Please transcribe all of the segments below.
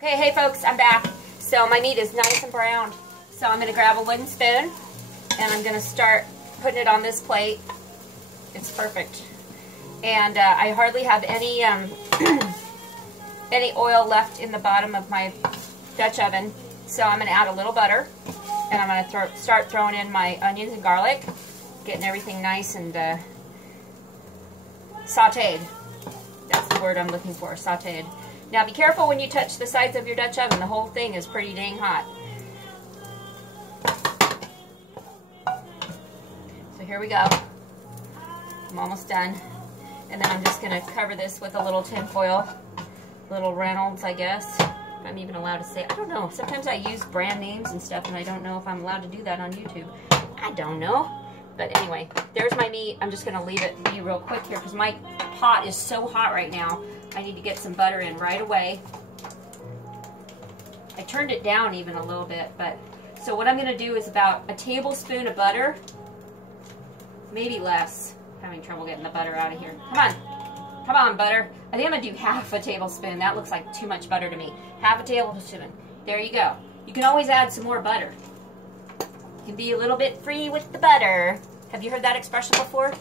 Okay, hey folks, I'm back. So my meat is nice and browned. So I'm going to grab a wooden spoon and I'm going to start putting it on this plate. It's perfect. And I hardly have any any oil left in the bottom of my Dutch oven. So I'm going to add a little butter and I'm going to start throwing in my onions and garlic, getting everything nice and sauteed. That's the word I'm looking for, sauteed. Now be careful when you touch the sides of your Dutch oven. The whole thing is pretty dang hot. So here we go. I'm almost done. And then I'm just going to cover this with a little tin foil. Little Reynolds, I guess. If I'm even allowed to say. I don't know. Sometimes I use brand names and stuff and I don't know if I'm allowed to do that on YouTube. I don't know. But anyway, there's my meat. I'm just going to leave it be real quick here because my pot is so hot right now. I need to get some butter in right away. I turned it down even a little bit, but so what I'm going to do is about a tablespoon of butter, maybe less. I'm having trouble getting the butter out of here. Come on, butter. I think I'm going to do half a tablespoon. That looks like too much butter to me. Half a tablespoon. There you go. You can always add some more butter. You can be a little bit free with the butter. Have you heard that expression before?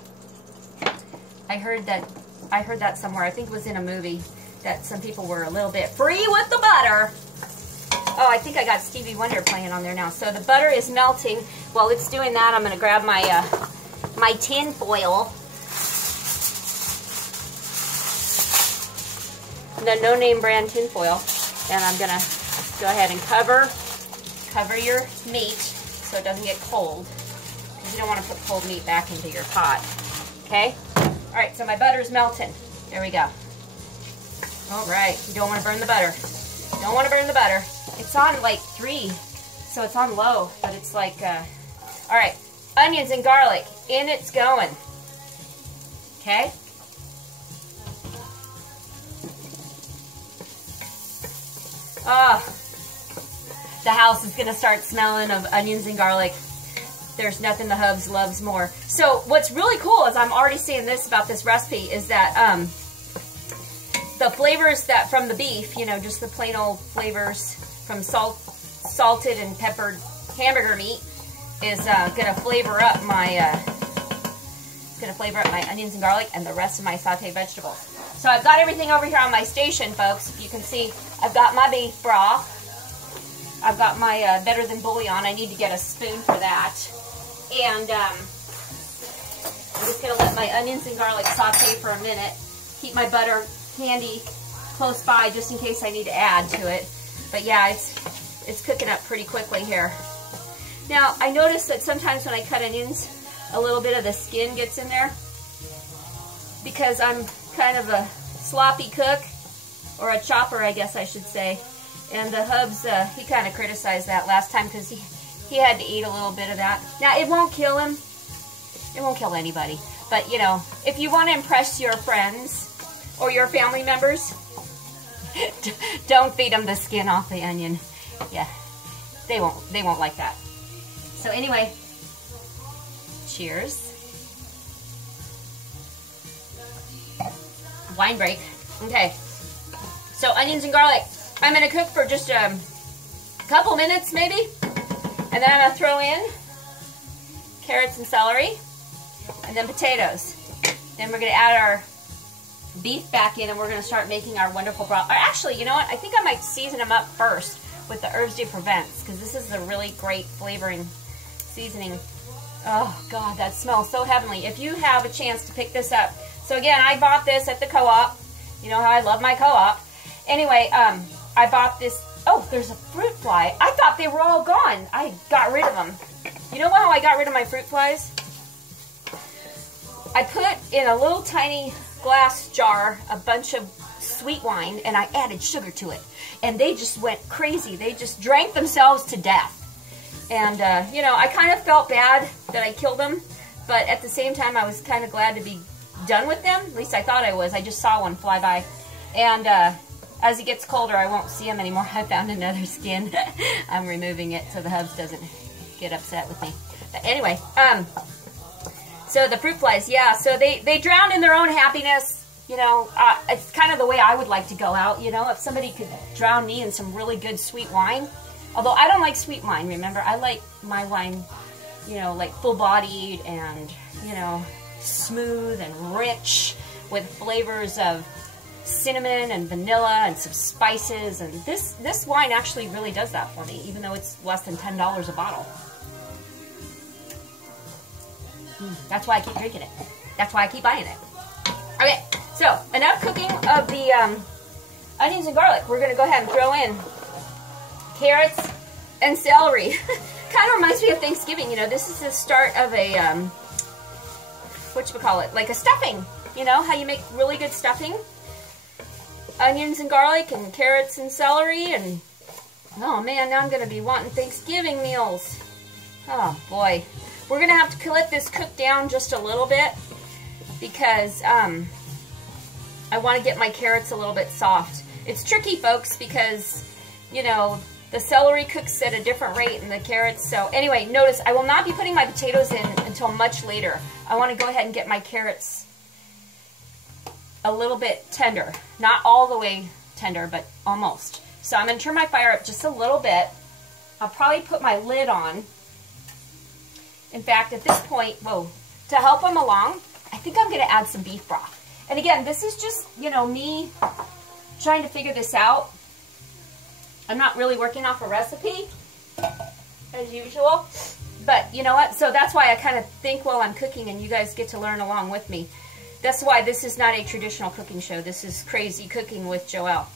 I heard that somewhere. I think it was in a movie that some people were a little bit free with the butter. Oh, I think I got Stevie Wonder playing on there now. So the butter is melting. While it's doing that, I'm going to grab my my tin foil. The no-name brand tin foil. And I'm going to go ahead and cover your meat so it doesn't get cold. Because you don't want to put cold meat back into your pot. Okay? Alright, so my butter's melting. There we go. Alright, you don't want to burn the butter. Don't want to burn the butter. It's on like 3, so it's on low, but it's like, alright, onions and garlic, in it's going. Okay? Oh, the house is going to start smelling of onions and garlic. There's nothing the hubs loves more. So what's really cool is I'm already saying this about this recipe is that the flavors that from the beef, you know, just the plain old flavors from salted and peppered hamburger meat is gonna flavor up my onions and garlic and the rest of my sauteed vegetables. So I've got everything over here on my station, folks. You can see I've got my beef broth. I've got my Better Than Bouillon. I need to get a spoon for that. And I'm just going to let my onions and garlic saute for a minute. Keep my butter handy close by just in case I need to add to it. But yeah, it's cooking up pretty quickly here. Now, I noticed that sometimes when I cut onions, a little bit of the skin gets in there. Because I'm kind of a sloppy cook, or a chopper, I guess I should say. And the hubs, he kind of criticized that last time because he had to eat a little bit of that. Now, it won't kill him. It won't kill anybody. But, you know, if you want to impress your friends or your family members, don't feed them the skin off the onion. Yeah, they won't like that. So anyway, cheers. Wine break. Okay. So onions and garlic. I'm going to cook for just a couple minutes maybe. And then I'm going to throw in carrots and celery. And then potatoes. Then we're going to add our beef back in and we're going to start making our wonderful broth. Or actually, you know what? I think I might season them up first with the herbs de Provence because this is a really great flavoring seasoning. Oh, God, that smells so heavenly. If you have a chance to pick this up. So again, I bought this at the co-op. You know how I love my co-op. Anyway, I bought this. Oh, there's a fruit fly. I thought they were all gone. I got rid of them. You know how I got rid of my fruit flies? I put in a little tiny glass jar a bunch of sweet wine and I added sugar to it. And they just went crazy. They just drank themselves to death. And, you know, I kind of felt bad that I killed them. But at the same time, I was kind of glad to be done with them. At least I thought I was. I just saw one fly by. And as it gets colder, I won't see them anymore. I found another skin. I'm removing it so the hubs doesn't get upset with me. But anyway, so the fruit flies, yeah. So they drowned in their own happiness. You know, it's kind of the way I would like to go out, you know, if somebody could drown me in some really good sweet wine. Although I don't like sweet wine, remember? I like my wine, you know, like full-bodied and, you know, smooth and rich with flavors of cinnamon and vanilla and some spices. And this wine actually really does that for me, even though it's less than $10 a bottle. That's why I keep drinking it. That's why I keep buying it. Okay, so enough cooking of the onions and garlic. We're going to go ahead and throw in carrots and celery. Kind of reminds me of Thanksgiving. You know, this is the start of a, whatchamacallit, like a stuffing. You know, how you make really good stuffing. Onions and garlic and carrots and celery. And, oh man, now I'm going to be wanting Thanksgiving meals. Oh boy. We're going to have to let this cook down just a little bit because I want to get my carrots a little bit soft. It's tricky, folks, because, you know, the celery cooks at a different rate than the carrots. So anyway, notice I will not be putting my potatoes in until much later. I want to go ahead and get my carrots a little bit tender. Not all the way tender, but almost. So I'm going to turn my fire up just a little bit. I'll probably put my lid on. In fact, at this point, whoa, to help them along, I think I'm going to add some beef broth. And again, this is just, you know, me trying to figure this out. I'm not really working off a recipe, as usual. But you know what? So that's why I kind of think while I'm cooking, and you guys get to learn along with me. That's why this is not a traditional cooking show. This is Crazy Cooking with Joelle,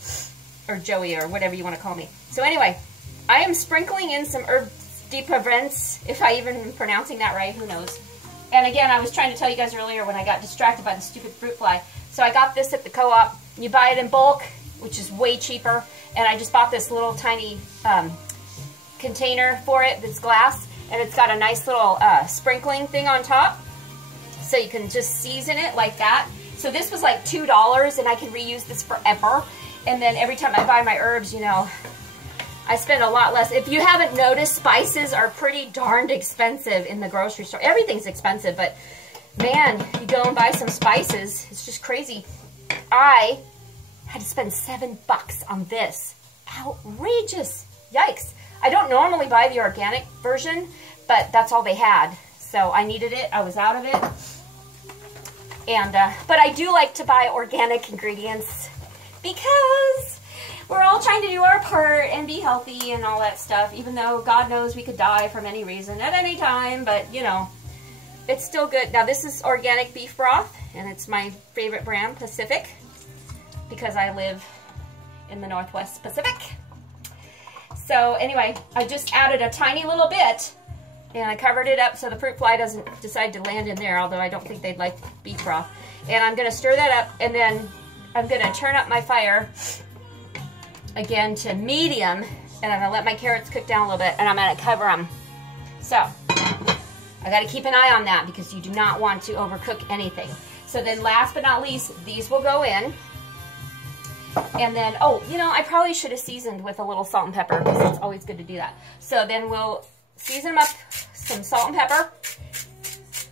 or Joey, or whatever you want to call me. So anyway, I am sprinkling in some herb de Provence, if I even am pronouncing that right, who knows. And again, I was trying to tell you guys earlier when I got distracted by the stupid fruit fly. So I got this at the co-op. You buy it in bulk, which is way cheaper. And I just bought this little tiny container for it that's glass. And it's got a nice little sprinkling thing on top. So you can just season it like that. So this was like $2 and I can reuse this forever. And then every time I buy my herbs, you know, I spend a lot less. If you haven't noticed, spices are pretty darned expensive in the grocery store. Everything's expensive, but man, you go and buy some spices, it's just crazy. I had to spend $7 on this. Outrageous. Yikes. I don't normally buy the organic version, but that's all they had. So I needed it. I was out of it. And but I do like to buy organic ingredients because we're all trying to do our part and be healthy and all that stuff, even though God knows we could die from any reason at any time, but you know, it's still good. Now this is organic beef broth, and it's my favorite brand, Pacific, because I live in the Northwest Pacific. So anyway, I just added a tiny little bit, and I covered it up so the fruit fly doesn't decide to land in there, although I don't think they'd like beef broth. And I'm going to stir that up, and then I'm going to turn up my fire again to medium, and I'm going to let my carrots cook down a little bit, and I'm going to cover them. So I got to keep an eye on that because you do not want to overcook anything. So then last but not least, these will go in. And then, oh, you know, I probably should have seasoned with a little salt and pepper because it's always good to do that. So then we'll season them up, some salt and pepper,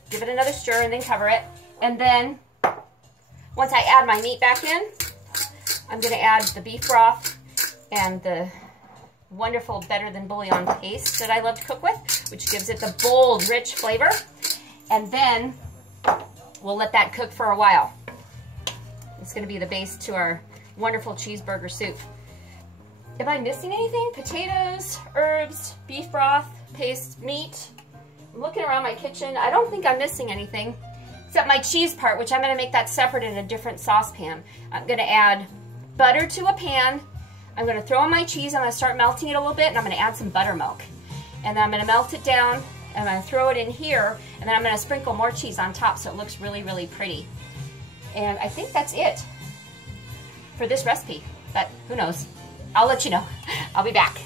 give it another stir, and then cover it. And then once I add my meat back in, I'm going to add the beef broth and the wonderful Better Than Bouillon paste that I love to cook with, which gives it the bold, rich flavor. And then we'll let that cook for a while. It's going to be the base to our wonderful cheeseburger soup. Am I missing anything? Potatoes, herbs, beef broth, paste, meat. I'm looking around my kitchen. I don't think I'm missing anything except my cheese part, which I'm going to make that separate in a different saucepan. I'm going to add butter to a pan. I'm going to throw in my cheese. I'm going to start melting it a little bit, and I'm going to add some buttermilk. And then I'm going to melt it down, and I'm going to throw it in here, and then I'm going to sprinkle more cheese on top so it looks really, really pretty. And I think that's it for this recipe, but who knows? I'll let you know. I'll be back.